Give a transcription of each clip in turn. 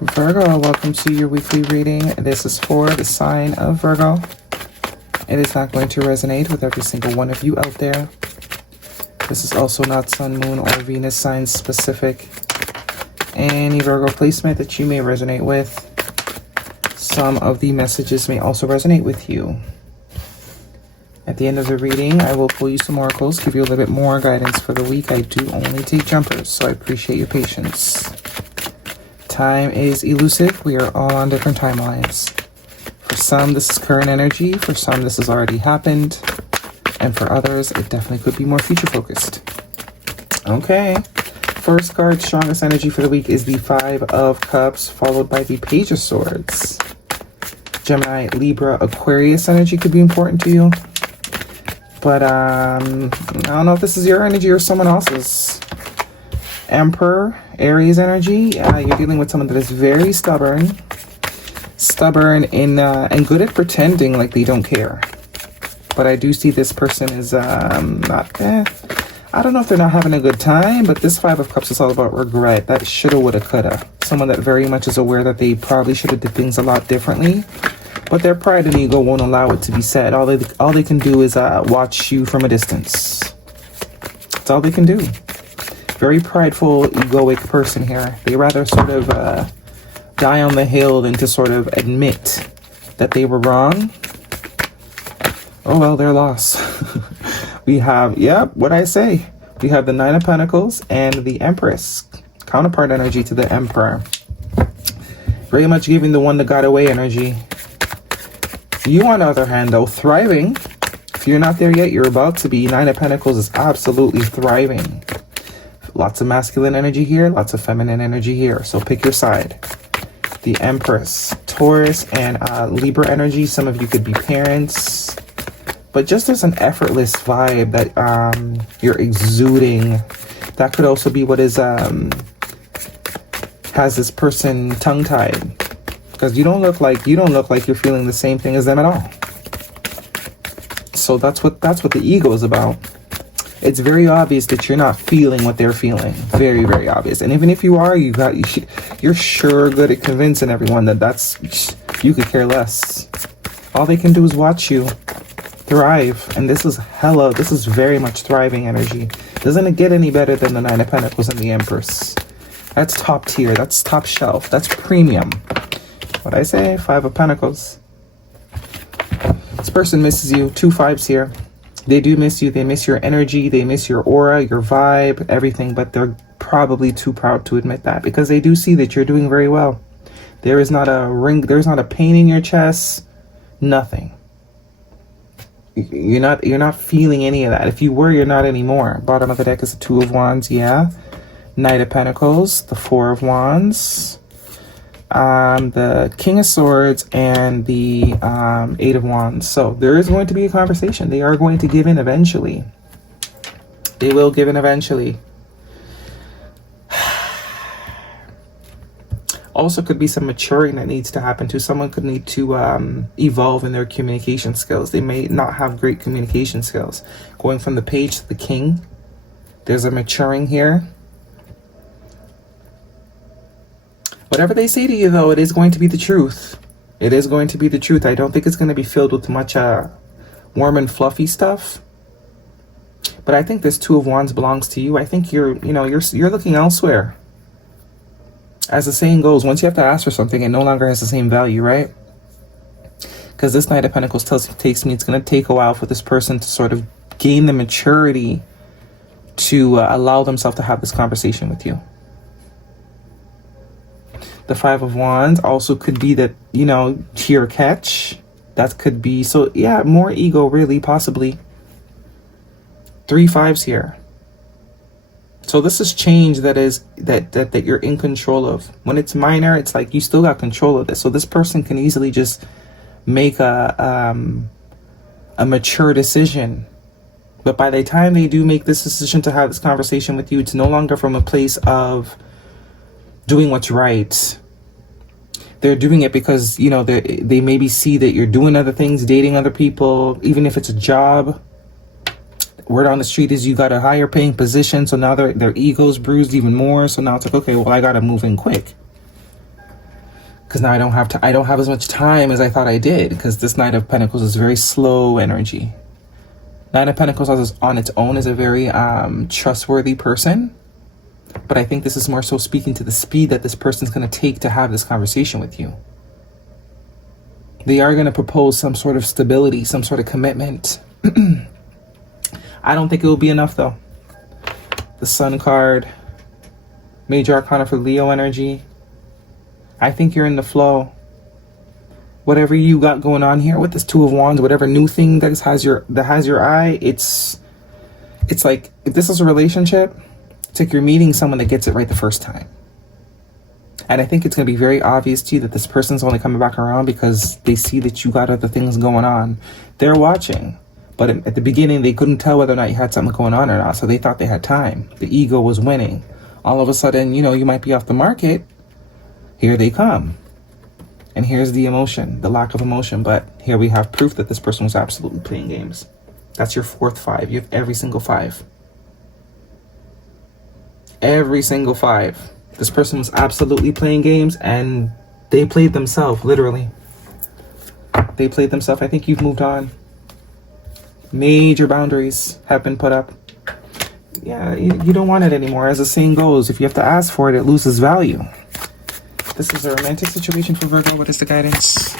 Virgo, welcome to your weekly reading. This is for the sign of Virgo. It is not going to resonate with every single one of you out there. This is also not Sun, Moon, or Venus sign specific. Any Virgo placement that you may resonate with, some of the messages may also resonate with you. At the end of the reading, I will pull you some oracles, give you a little bit more guidance for the week. I do only take jumpers, so I appreciate your patience. Time is elusive. We are all on different timelines. For some, this is current energy. For some, this has already happened. And for others, it definitely could be more future focused. Okay. First card, strongest energy for the week is the Five of Cups, followed by the Page of Swords. Gemini, Libra, Aquarius energy could be important to you. But I don't know if this is your energy or someone else's. Emperor, Aries energy. You're dealing with someone that is very stubborn and good at pretending like they don't care. But I do see this person is not. I don't know if they're not having a good time, but this Five of Cups is all about regret. That shoulda, woulda, coulda. Someone that very much is aware that they probably should have did things a lot differently, but their pride and ego won't allow it to be said. All they can do is watch you from a distance. That's all they can do. Very prideful, egoic person here. They rather sort of die on the hill than to sort of admit that they were wrong. Oh well, their loss. We have, what I say. We have the Nine of Pentacles and the Empress. Counterpart energy to the Emperor. Very much giving the one that got away energy. You, on the other hand, though, thriving. If you're not there yet, you're about to be. Nine of Pentacles is absolutely thriving. Lots of masculine energy here, lots of feminine energy here. So pick your side. The Empress, Taurus, and Libra energy. Some of you could be parents. But just as an effortless vibe that you're exuding. That could also be what is has this person tongue-tied. Because you don't look like you're feeling the same thing as them at all. So that's what the ego is about. It's very obvious that you're not feeling what they're feeling. Very, very obvious. And even if you are, you're sure good at convincing everyone that you could care less. All they can do is watch you thrive. And this is very much thriving energy. Doesn't it get any better than the Nine of Pentacles and the Empress? That's top tier. That's top shelf. That's premium. What I say? Five of Pentacles. This person misses you. 2 5s here. They do miss you. They miss your energy. They miss your aura, your vibe, everything. But they're probably too proud to admit that because they do see that you're doing very well. There is not a ring. There's not a pain in your chest. Nothing. You're not feeling any of that. If you were, you're not anymore. Bottom of the deck is the Two of Wands. Yeah. Knight of Pentacles. The Four of Wands. The King of Swords and the Eight of Wands. So there is going to be a conversation. They are going to give in eventually. They will give in eventually. Also could be some maturing that needs to happen too. Someone could need to evolve in their communication skills. They may not have great communication skills. Going from the Page to the King, there's a maturing here. Whatever they say to you, though, it is going to be the truth. It is going to be the truth. I don't think it's going to be filled with much warm and fluffy stuff. But I think this Two of Wands belongs to you. I think you're looking elsewhere. As the saying goes, once you have to ask for something, it no longer has the same value, right? Because this Knight of Pentacles takes me, it's going to take a while for this person to sort of gain the maturity to allow themselves to have this conversation with you. The Five of Wands also could be that, tier catch. That could be, so yeah, more ego really, possibly. 3 5s here. So this is change that you're in control of. When it's minor, it's like you still got control of this. So this person can easily just make a mature decision. But by the time they do make this decision to have this conversation with you, it's no longer from a place of doing what's right. They're doing it because, they maybe see that you're doing other things, dating other people, even if it's a job. Word on the street is you got a higher paying position, so now their ego's bruised even more. So now it's like, okay, well, I got to move in quick. Because now I don't have as much time as I thought I did, because this Knight of Pentacles is very slow energy. Knight of Pentacles on its own is a very trustworthy person, but I think this is more so speaking to the speed that this person's going to take to have this conversation with you. They are going to propose some sort of stability, some sort of commitment. I don't think it will be enough though. The Sun card, Major Arcana for Leo energy. I think you're in the flow. Whatever you got going on here with this Two of Wands, whatever new thing that has your eye, it's like, if this is a relationship, it's like you're meeting someone that gets it right the first time. And I think it's going to be very obvious to you that this person's only coming back around because they see that you got other things going on. They're watching. But at the beginning, they couldn't tell whether or not you had something going on or not. So they thought they had time. The ego was winning. All of a sudden, you know, you might be off the market. Here they come. And here's the emotion, the lack of emotion. But here we have proof that this person was absolutely playing games. That's your fourth five. You have every single five. Every single five. This person was absolutely playing games, and they played themselves, literally. They played themselves. I think you've moved on. Major boundaries have been put up. Yeah, you don't want it anymore. As the saying goes, if you have to ask for it, it loses value. This is a romantic situation for Virgo. What is the guidance?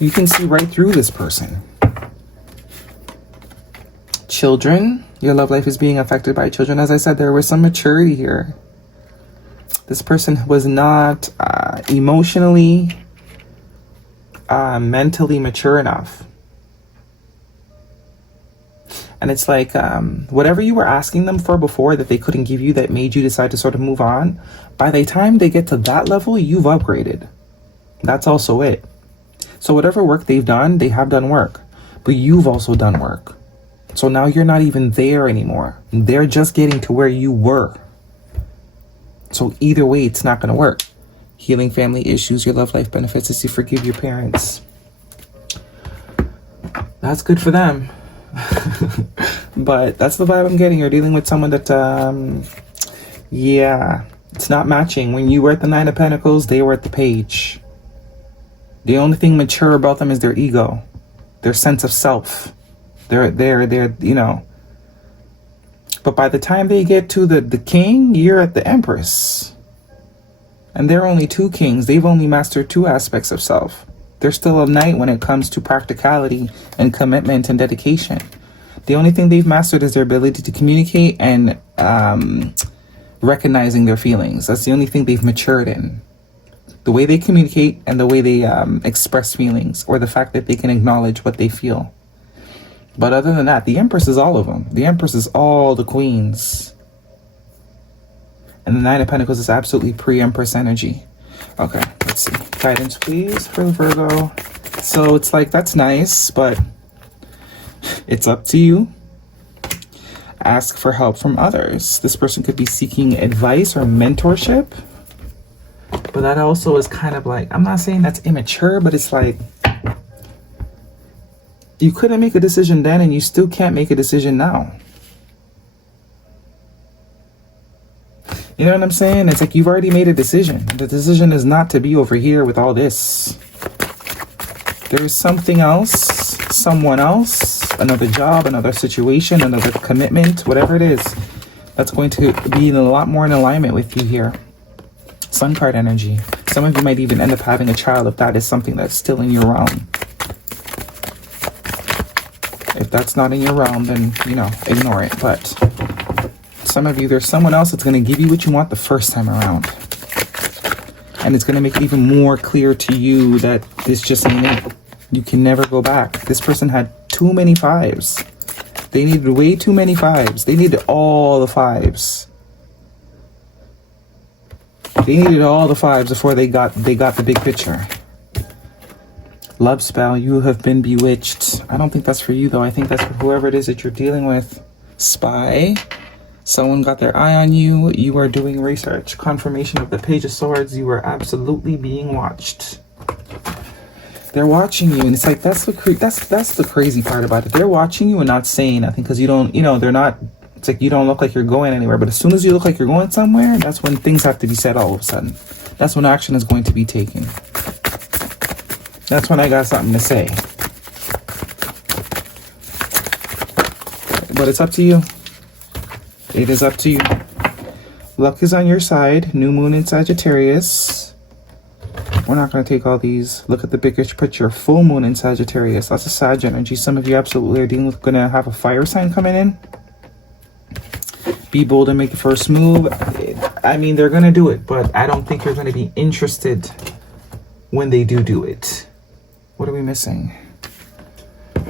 You can see right through this person. Children. Your love life is being affected by children. As I said, there was some maturity here. This person was not emotionally, mentally mature enough. And it's like whatever you were asking them for before that they couldn't give you, that made you decide to sort of move on, by the time they get to that level, you've upgraded. That's also it. So whatever work they've done, they have done work. But you've also done work. So now you're not even there anymore. They're just getting to where you were. So either way, it's not going to work. Healing family issues, your love life benefits is you forgive your parents. That's good for them. But that's the vibe I'm getting. You're dealing with someone that, yeah, it's not matching. When you were at the Nine of Pentacles, they were at the Page. The only thing mature about them is their ego, their sense of self. They're, you know. But by the time they get to the King, you're at the Empress. And they're only two kings. They've only mastered two aspects of self. They're still a knight when it comes to practicality and commitment and dedication. The only thing they've mastered is their ability to communicate and recognizing their feelings. That's the only thing they've matured in. The way they communicate and the way they express feelings, or the fact that they can acknowledge what they feel. But other than that, the Empress is all of them. The Empress is all the queens. And the Nine of Pentacles is absolutely pre-Empress energy. Okay, let's see. Guidance, please, for Virgo. So it's like, that's nice, but it's up to you. Ask for help from others. This person could be seeking advice or mentorship. But that also is kind of like, I'm not saying that's immature, but it's like, you couldn't make a decision then, and you still can't make a decision now. You know what I'm saying? It's like you've already made a decision. The decision is not to be over here with all this. There is something else, someone else, another job, another situation, another commitment, whatever it is, that's going to be a lot more in alignment with you here. Sun card energy. Some of you might even end up having a child if that is something that's still in your realm. If that's not in your realm, then, you know, ignore it. But some of you, there's someone else that's going to give you what you want the first time around. And it's going to make it even more clear to you that this just ain't it. You can never go back. This person had too many fives. They needed way too many fives. They needed all the fives. They needed all the fives before they got the big picture. Love spell, you have been bewitched. I don't think that's for you though. I think that's for whoever it is that you're dealing with. Spy. Someone got their eye on you. You are doing research. Confirmation of the Page of Swords. You are absolutely being watched. They're watching you, and it's like that's the crazy part about it. They're watching you and not saying nothing because you don't, you know, they're not. It's like you don't look like you're going anywhere. But as soon as you look like you're going somewhere, that's when things have to be said all of a sudden. that's when action is going to be taken. That's when I got something to say. But it's up to you. It is up to you. Luck is on your side. New moon in Sagittarius. We're not going to take all these. Look at the bigger picture. Full moon in Sagittarius. Lots of Sag energy. Some of you absolutely are dealing with going to have a fire sign coming in. Be bold and make the first move. I mean, they're going to do it, but I don't think you're going to be interested when they do it. What are we missing?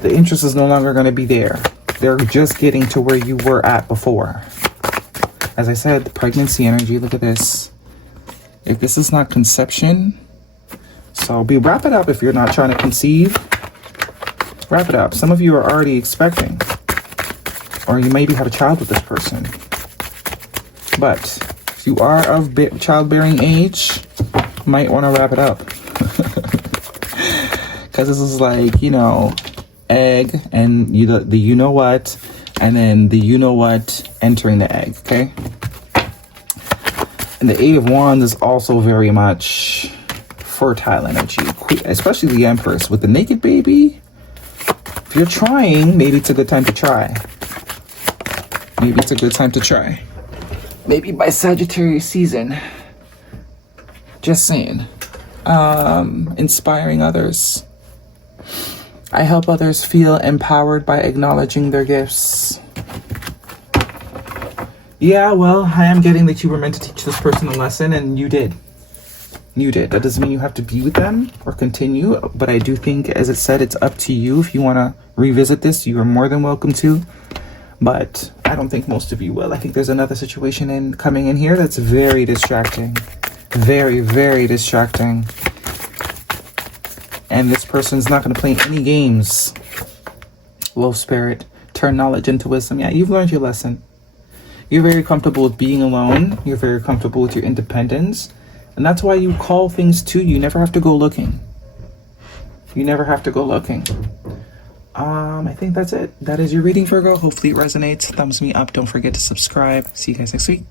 The interest is no longer going to be there. They're just getting to where you were at before. As I said, the pregnancy energy, look at this. If this is not conception, so wrap it up if you're not trying to conceive. Wrap it up. Some of you are already expecting, or you maybe have a child with this person. But if you are of childbearing age, you might want to wrap it up. Because this is like, you know, egg and the you know what, and then the you know what entering the egg, okay? And the Eight of Wands is also very much fertile energy, especially the Empress with the naked baby. If you're trying, maybe it's a good time to try. Maybe it's a good time to try. Maybe by Sagittarius season. Just saying. Inspiring others. I help others feel empowered by acknowledging their gifts. Yeah, well, I am getting that you were meant to teach this person a lesson, and you did. You did. That doesn't mean you have to be with them or continue, but I do think, as it said, it's up to you. If you want to revisit this, you are more than welcome to. But I don't think most of you will. I think there's another situation coming in here that's very distracting. Very, very distracting. And this person's not going to play any games. Low spirit. Turn knowledge into wisdom. Yeah, you've learned your lesson. You're very comfortable with being alone. You're very comfortable with your independence. And that's why you call things to you. You never have to go looking. You never have to go looking. I think that's it. That is your reading, Virgo. Hopefully it resonates. Thumbs me up. Don't forget to subscribe. See you guys next week.